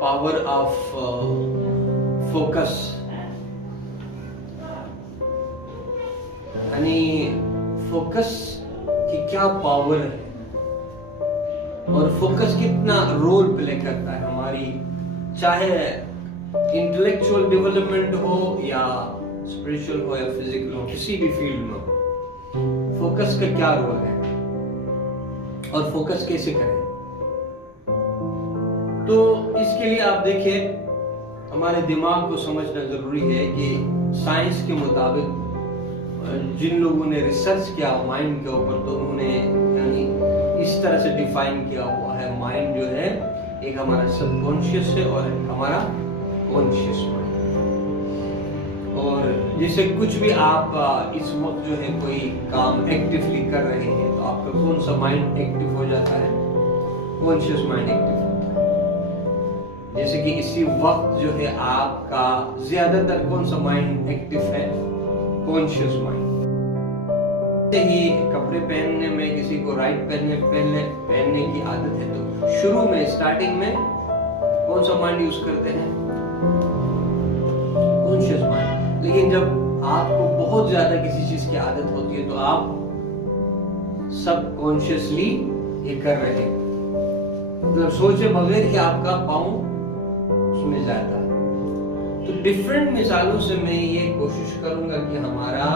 Power of focus. यानी focus की क्या पावर है और फोकस कितना रोल प्ले करता है हमारी, चाहे इंटेलेक्चुअल डेवलपमेंट हो या स्पिरिचुअल हो या फिजिकल हो, किसी भी फील्ड में हो, फोकस का क्या रोल है और फोकस कैसे करें। तो इसके लिए आप देखिए, हमारे दिमाग को समझना जरूरी है कि साइंस के मुताबिक जिन लोगों ने रिसर्च किया माइंड के ऊपर, तो उन्होंने यानी इस तरह से डिफाइन किया हुआ है, माइंड जो है एक हमारा सबकॉन्शियस है और एक हमारा कॉन्शियस माइंड। और जैसे कुछ भी आप इस वक्त जो है कोई काम एक्टिवली कर रहे हैं, तो आपका कौन सा माइंड एक्टिव हो जाता है, कॉन्शियस माइंड एक्टिव होता है। जैसे कि इसी वक्त जो है आपका ज्यादातर कौन सा माइंड एक्टिव है, कॉन्शियस माइंड। ही कपड़े पहनने में किसी को राइट पहनने की आदत है, तो शुरू में स्टार्टिंग में कौन सा माइंड यूज करते हैं, कॉन्शियस माइंड। लेकिन जब आपको बहुत ज्यादा किसी चीज की आदत होती है, तो आप सब कॉन्शियसली ये कर रहे हैं, मतलब सोचे बगैर ही आपका पाँव उसमें जाता है। तो डिफरेंट मिसालों से मैं ये कोशिश करूंगा कि हमारा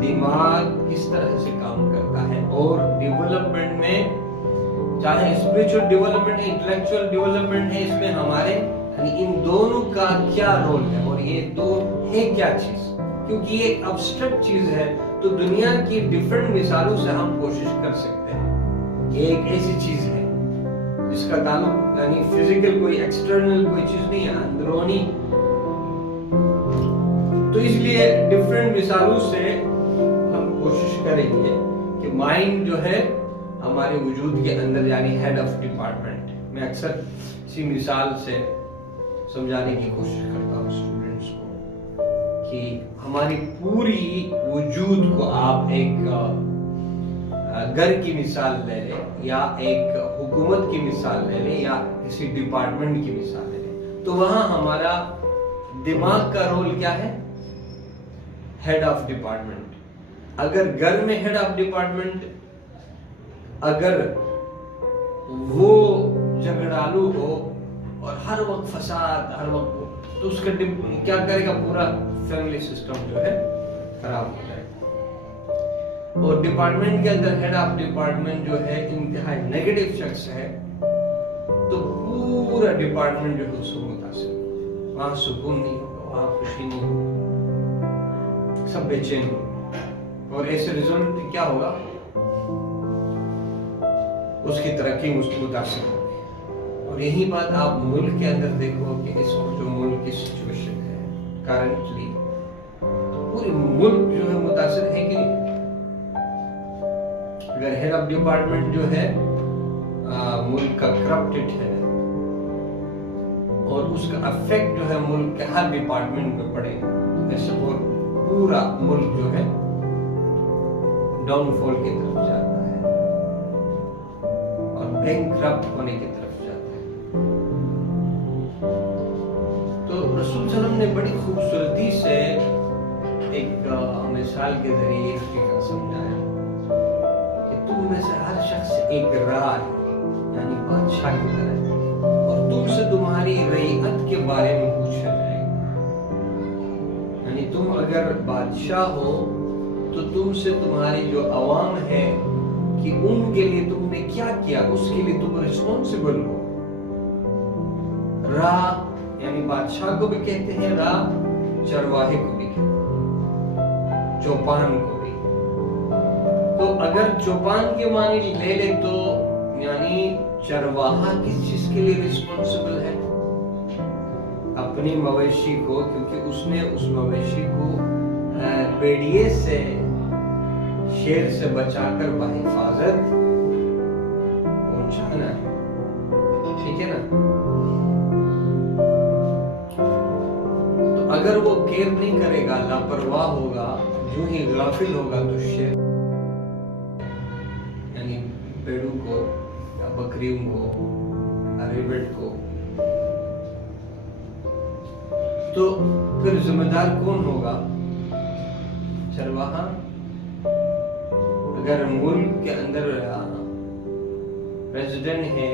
दिमाग किस तरह से काम करता है, और डेवलपमेंट में चाहे स्पिरिचुअल डेवलपमेंट है, इंटेलेक्चुअल डेवलपमेंट है, इसमें हमारे यानी इन दोनों का क्या रोल है, और ये दो है क्या चीज। क्योंकि ये अब्स्ट्रैक्ट चीज है, तो दुनिया की डिफरेंट मिसालों से हम कोशिश कर सकते हैं। ये एक ऐसी चीज है जिसका ताल्लुक यानी फिजिकल, कोई एक्सटर्नल कोई चीज नहीं है, अंदरूनी। तो इसलिए डिफरेंट मिसालों से हम कोशिश करेंगे कि माइंड जो है हमारे वजूद के अंदर यानी हेड ऑफ डिपार्टमेंट। मैं अक्सर इसी मिसाल से समझाने की कोशिश करता हूँ स्टूडेंट्स को कि हमारी पूरी वजूद को आप एक घर की मिसाल ले लें, या एक हुकूमत की मिसाल ले लें, या किसी डिपार्टमेंट की मिसाल ले लें, तो वहां हमारा दिमाग का रोल क्या है, हेड ऑफ डिपार्टमेंट। अगर घर में हेड ऑफ डिपार्टमेंट अगर वो झगड़ालू हो और हर वक्त फसाद, हर वक्त, तो उसका क्या करेगा, पूरा फैमिली सिस्टम जो है खराब हो जाएगा। और डिपार्टमेंट के अंदर हेड ऑफ डिपार्टमेंट जो है इंतहाई नेगेटिव शख्स है, तो पूरा डिपार्टमेंट जो है उसको मुतासिर, वहां सुकून नहीं होगा, वहां खुशी नहीं होगी, सब बेचैन होंगे, और ऐसे रिजल्ट क्या होगा, उसकी तरक्की उसकी मुतासिर होगी। और यही बात आप मुल्क के अंदर देखो कि इस वक्त जो मुल्क की सिचुएशन है करंटली, तो पूरी मुल्क जो है मुतासिर है कि नहीं। अगर हेड ऑफ डिपार्टमेंट जो है मुल्क का करप्टेड है, और उसका इफेक्ट जो है मुल्क के हर डिपार्टमेंट पे पड़ेगा, ऐसे पूरा मुल्क जो है डाउनफॉल की तरफ जाता है और बैंकरप्ट होने की तरफ जाता है। तो रसूल सल्लल्लाहु ने बड़ी खूबसूरती से एक मिसाल के जरिए हकीकत समझाया कि तुम में से हर शख्स एक राज यानी बादशाह की तरह है, और तुमसे तुम्हारी रईयत के बारे में पूछा जाएगा। यानी तुम अगर बादशाह हो, तो तुमसे तुम्हारी जो अवाम है कि उनके लिए तुमने क्या किया, उसके लिए तुम रिस्पॉन्सिबल हो। रा यानी बादशाह को भी कहते हैं रा, चरवाहे को भी कहते हैं, चौपान को भी। तो अगर चौपान के मानी ले ले तो यानी चरवाहा किस चीज के लिए रिस्पॉन्सिबल है, अपनी मवेशी को, क्योंकि उसने उस मवेशी को भेड़िए से, शेर से बचाकर बहिफाजत पहुंचाना है, ठीक है ना। तो अगर वो केयर नहीं करेगा, लापरवाह होगा, यूं ही गाफिल होगा, तो शेर भेड़ों को या बकरियों को या रेबिट को, तो फिर जिम्मेदार कौन होगा? चरवाहा। अगर मुल्क के अंदर प्रेसिडेंट है,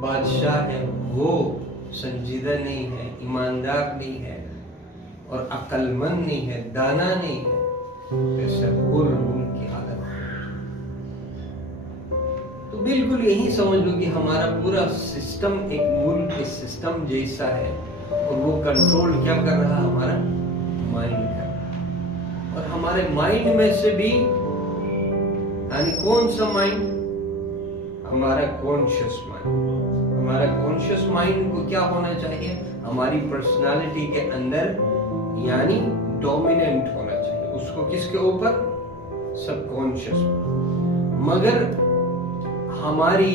बादशाह है, वो संजीदा नहीं है, ईमानदार नहीं है और अक्लमंद नहीं है, दाना नहीं है, तो पूरे मुल्क की हालत है। तो बिल्कुल यही समझ लो कि हमारा पूरा सिस्टम एक मुल्क के सिस्टम जैसा है, और वो कंट्रोल क्या कर रहा है? हमारा माइंड कर रहा। और हमारे माइंड में से भी, यानी कौन सा माइंड? हमारा कॉन्शियस माइंड। हमारा कॉन्शियस माइंड को क्या होना चाहिए? हमारी पर्सनालिटी के अंदर यानी डोमिनेंट होना चाहिए। उसको किसके ऊपर? सबकॉन्शियस। मगर हमारी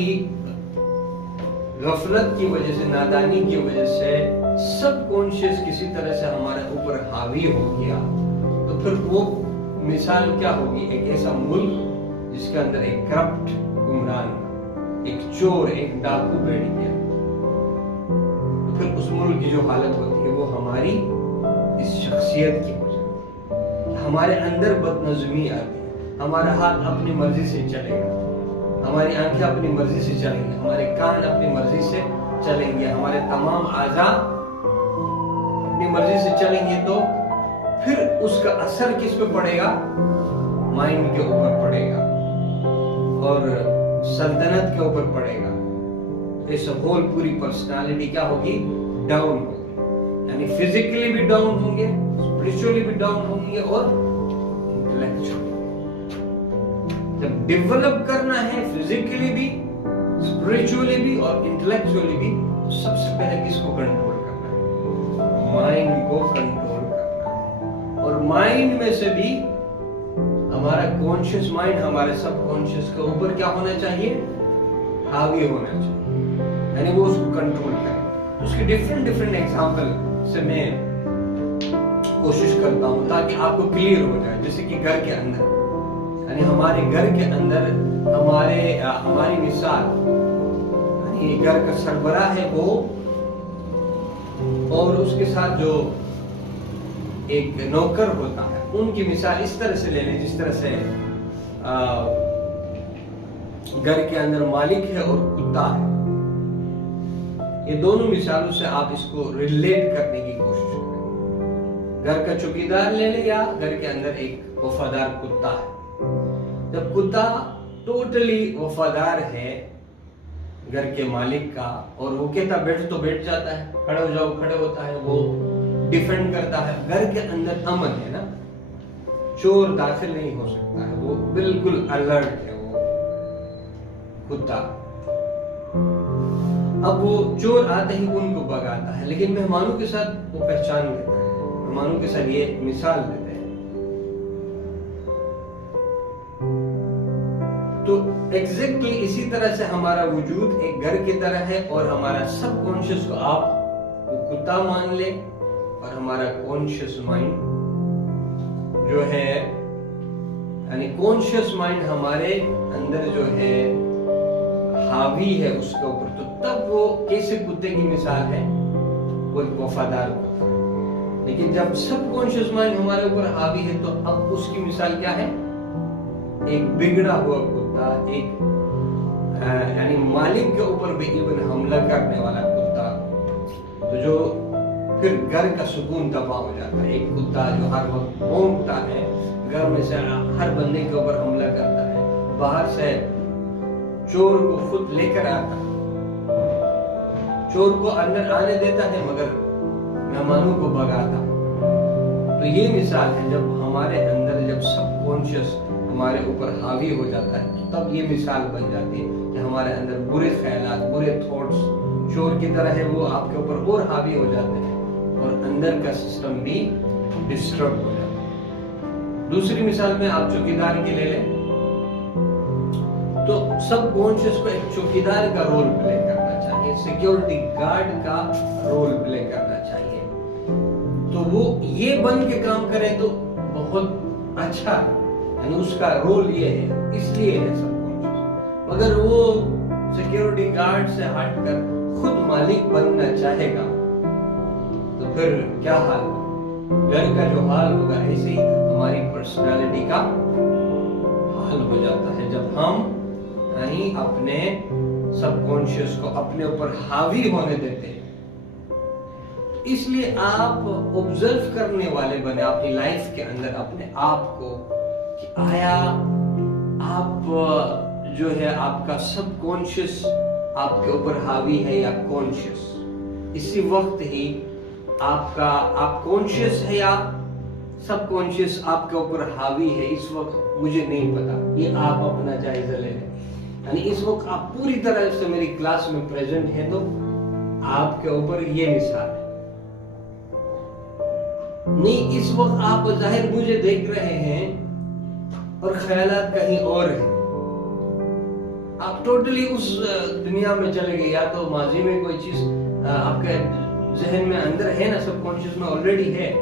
गफलत की वजह से, नादानी की वजह से सबकॉन्शियस किसी तरह से हमारे ऊपर हावी हो गया, तो फिर वो मिसाल क्या होगी? एक ऐसा मुल्क जिसके अंदर एक करप्ट हुक्मरान, एक चोर, एक डाकू बैठ गया, तो फिर उस मुल्क की जो हालत होती है वो हमारी इस शख्सियत की वजह, हमारे अंदर बदनज़मी आती है, हमारा हाथ अपनी मर्जी से चलेगा, हमारी आंखें अपनी मर्जी से चलेंगी, हमारे कान अपनी मर्जी से चलेंगे, हमारे तमाम आज़ा अपनी मर्जी से चलेंगे, तो फिर उसका असर किस पे पड़ेगा? माइंड के ऊपर पड़ेगा और सल्तनत के ऊपर पड़ेगा। इस होल पूरी पर्सनालिटी क्या होगी? डाउन होगी, यानी फिजिकली भी डाउन होंगे, स्पिरिचुअली भी डाउन होंगे और इंटेलेक्चुअली। जब डेवलप करना है फिजिकली भी, स्पिरिचुअली भी और इंटेलेक्चुअली भी, तो सबसे पहले किसको कंट्रोल करना है? माइंड को कंट्रोल करना है। और माइंड में से भी हमारा कॉन्शियस माइंड हमारे सबकॉन्शियस के ऊपर क्या होना चाहिए? हावी होना चाहिए, यानी वो उसको कंट्रोल करे। उसके डिफरेंट एग्जांपल से मैं कोशिश करता हूं ताकि आपको क्लियर हो जाए। जैसे कि घर के अंदर, यानी हमारे घर के अंदर हमारी मिसाल, यानी घर का सरबराह है वो, और उसके साथ जो एक नौकर होता है, उनकी मिसाल इस तरह से ले लें जिस तरह से घर के अंदर मालिक है और कुत्ता है। ये दोनों मिसालों से आप इसको रिलेट करने की कोशिश करें। घर का चौकीदार ले लें या घर के अंदर एक वफादार कुत्ता है। जब कुत्ता टोटली वफादार है घर के मालिक का, और वो कहता बैठ तो बैठ जाता है, खड़े हो जाओ खड़े होता है, वो डिफेंड करता है, घर के अंदर अमन है ना, चोर दाखिल नहीं हो सकता है, वो बिल्कुल अलर्ट है वो कुत्ता। अब वो चोर आते ही उनको भगाता है, लेकिन मेहमानों के साथ वो पहचान लेता है, मेहमानों के साथ ये मिसाल देते हैं। तो एग्जैक्टली इसी तरह से हमारा वजूद एक घर की तरह है, और हमारा सबकॉन्शियस को आप कुत्ता मान ले, और हमारा कॉन्शियस माइंड जो है, यानी कॉन्शियस माइंड हमारे अंदर जो है हावी है उसके ऊपर, तो तब वो कैसे कुत्ते की मिसाल है? वो एक वफादार कुत्ता है। लेकिन जब सबकॉन्शियस माइंड हमारे ऊपर हावी है, तो अब उसकी मिसाल क्या है? एक बिगड़ा हुआ कुत्ता, एक यानी मालिक के ऊपर भी इवन हमला करने वाला कुत्ता, तो जो फिर घर का सुकून तबाह हो जाता है। एक कुत्ता जो हर वक्त भौंकता है, घर में से हर बंदे के ऊपर हमला करता है, बाहर से चोर को खुद लेकर आता है, चोर को अंदर आने देता है मगर मेहमानों को भगाता है। तो ये मिसाल है जब हमारे अंदर जब सबकॉन्शियस हमारे ऊपर हावी हो जाता है, तब ये मिसाल बन जाती है कि हमारे अंदर बुरे ख्यालात, बुरे थॉट्स चोर की तरह है, वो आपके ऊपर और हावी हो जाते हैं और अंदर का सिस्टम भी डिस्टर्ब हो जाता है। दूसरी मिसाल में आप चौकीदार की ले लें, तो सब कॉन्शियस को एक चौकीदार का रोल प्ले करना चाहिए, सिक्योरिटी गार्ड का रोल प्ले करना चाहिए। तो वो ये बन के काम करे तो बहुत अच्छा है, यानी उसका रोल ये है, इसलिए है सब कॉन्शियस। مگر وہ سیکیورٹی گارڈ سے ہٹ کر خود مالک بننا چاہے گا تو پھر کیا حال ہوگا؟ گھر کا جو حال ہوگا ایسے ہی ہماری پرسنالٹی کا حال ہو جاتا ہے جب ہم نہیں اپنے سب کانشیس کو اپنے اوپر حاوی ہونے دیتے ہیں۔ اس لیے آپ آبزرو کرنے والے بنے اپنی لائف کے اندر اپنے آپ کو کہ آیا آپ جو ہے آپ کا سب کانشیس آپ کے اوپر حاوی ہے یا کانشیس؟ اسی وقت ہی آپ کانشیس ہے یا سب کانشیس آپ کے اوپر حاوی ہے، اس وقت مجھے نہیں پتا، یہ آپ اپنا جائزہ لے لیں۔ یعنی اس وقت آپ پوری طرح سے میری کلاس میں پریزنٹ ہیں تو آپ کے اوپر یہ مثال ہے، نہیں اس وقت آپ ظاہر مجھے دیکھ رہے ہیں اور خیالات کہیں اور ہیں، آپ ٹوٹلی اس دنیا میں چلے گئے، یا تو ماضی میں کوئی چیز آپ کے ذہن میں اندر ہے نا، سب کانشیس میں آلریڈی ہے،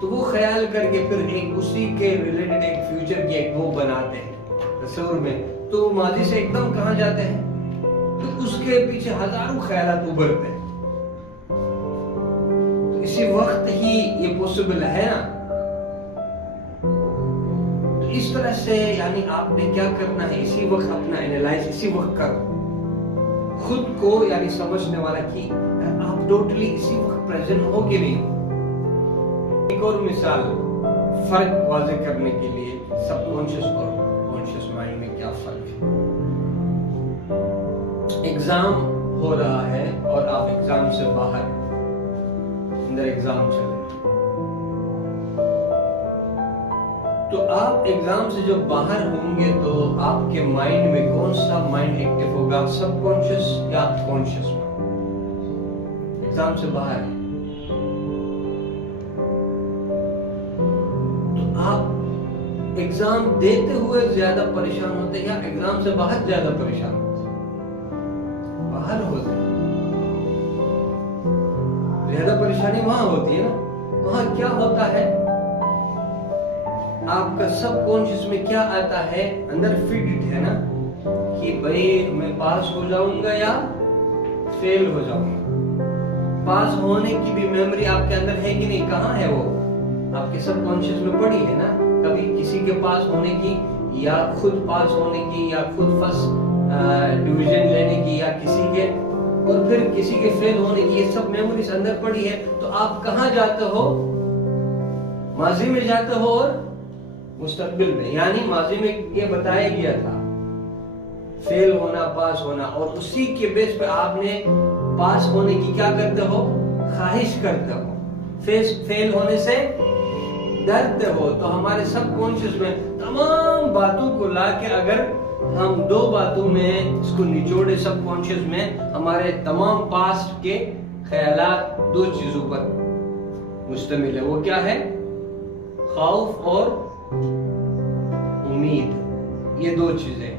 تو وہ خیال کر کے پھر ایک اسی کے ریلیٹڈ ایک فیوچر کی ایک وہ بناتے ہیں تصور میں، تو ماضی سے ایک دم کہاں جاتے ہیں تو اس کے پیچھے ہزاروں خیالات ابھرتے ہیں، تو اسی وقت ہی یہ پوسیبل ہے نا۔ تو اس طرح سے یعنی آپ نے کیا کرنا ہے، اسی وقت اپنا اینالائز اسی وقت کرو خود کو، یعنی سمجھنے والا کہ آپ ٹوٹلی اسی وقت پریزنٹ ہو کہ نہیں ہو۔ ایک اور مثال فرق واضح کرنے کے لیے سب کانشیس اور کانشیس مائنڈ میں کیا فرق ہے۔ ایگزام ہو رہا ہے اور آپ ایگزام سے باہر اندر ایگزام چل رہے، تو آپ ایگزام سے جب باہر ہوں گے تو آپ کے مائنڈ میں کون سا مائنڈ ایکٹیو ہوگا، سب کانشیس یا کانشیس مائنڈ؟ ایگزام سے باہر ہے آپ ایگزام دیتے ہوئے زیادہ پریشان ہوتے یا ایگزام سے باہر زیادہ پریشان ہوتے؟ باہر ہوتے، زیادہ پریشانی وہاں ہوتی ہے نا۔ وہاں کیا ہوتا ہے، آپ کا سب کانشیس میں کیا آتا ہے، اندر فٹڈ ہے نا کہ بھئی میں پاس ہو جاؤں گا یا فیل ہو جاؤں گا۔ پاس ہونے کی بھی میموری آپ کے اندر ہے کہ نہیں، کہاں ہے وہ؟ آپ کے سب کانشیس میں پڑی ہے نا، کبھی کسی کے پاس ہونے کی یا خود پاس ہونے کی یا خود فرسٹ ڈویژن لینے کی یا کسی کے اور پھر کسی کے فیل ہونے کی، یہ سب میموریز اندر پڑی ہے۔ تو آپ کہاں جاتے ہو، ماضی میں جاتے ہو اور مستقبل میں، یعنی ماضی میں یہ بتایا گیا تھا فیل ہونا پاس ہونا، اور اسی کے بیس پہ آپ نے پاس ہونے کی کیا کرتے ہو، خواہش کرتے ہو، فیل ہونے سے ڈرتے ہو۔ تو ہمارے سب کانشیس میں تمام باتوں کو لا کے اگر ہم دو باتوں میں اس کو نچوڑے، سب کانشیس میں ہمارے تمام پاسٹ کے خیالات دو چیزوں پر مشتمل ہے، وہ کیا ہے، خوف اور امید، یہ دو چیزیں۔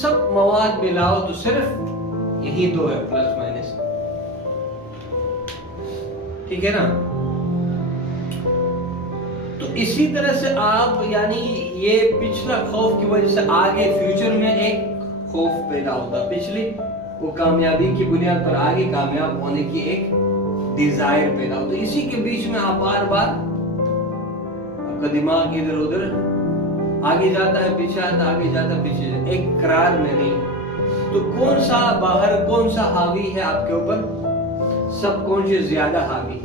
سب مواد ملاؤ تو صرف یہی دو ہے، پلس مائنس، ٹھیک ہے نا۔ تو اسی طرح سے آپ یعنی یہ پچھلا خوف کی وجہ سے آگے فیوچر میں ایک خوف پیدا ہوتا، پچھلی وہ کامیابی کی بنیاد پر آگے کامیاب ہونے کی ایک ڈیزائر پیدا ہوتا، اسی کے بیچ میں آپ بار بار آپ کا دماغ ادھر ادھر آگے جاتا ہے، پیچھے آتا، آگے جاتا، پیچھے جاتا، ایک قرار میں نہیں۔ تو کون سا باہر، کون سا حاوی ہے آپ کے اوپر، سب کانشیس زیادہ حاوی۔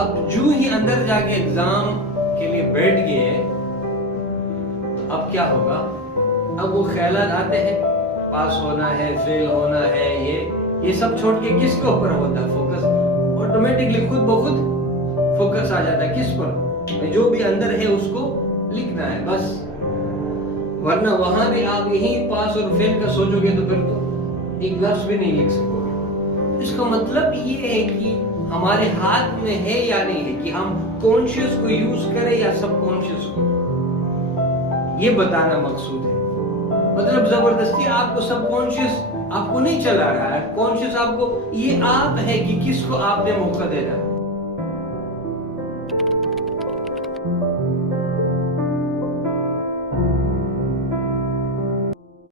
اب جو ہی اندر جا کے ایگزام کے لیے بیٹھ گئے تو اب کیا ہوگا، اب وہ خیالات آتے ہیں پاس ہونا ہے، فیل ہونا ہے، یہ سب چھوڑ کے کس کے اوپر ہوتا ہے فوکس، آٹومیٹکلی خود بخود فوکس آ جاتا ہے کس پر، جو بھی اندر ہے اس کو لکھنا ہے بس، ورنہ وہاں بھی آپ یہی پاس اور فیل کا سوچو گے تو پھر تو ایک لفظ بھی نہیں لکھ سکو گے۔ اس کا مطلب یہ ہے کہ ہمارے ہاتھ میں ہے یا نہیں ہے کہ ہم کانشیس کو یوز کریں یا سب کانشیس کو، یہ بتانا مقصود ہے۔ مطلب زبردستی آپ کو سب کانشیس آپ کو نہیں چلا رہا ہے، کانشیس آپ کو، یہ آپ ہے کہ کس کو آپ نے موقع دینا ہے۔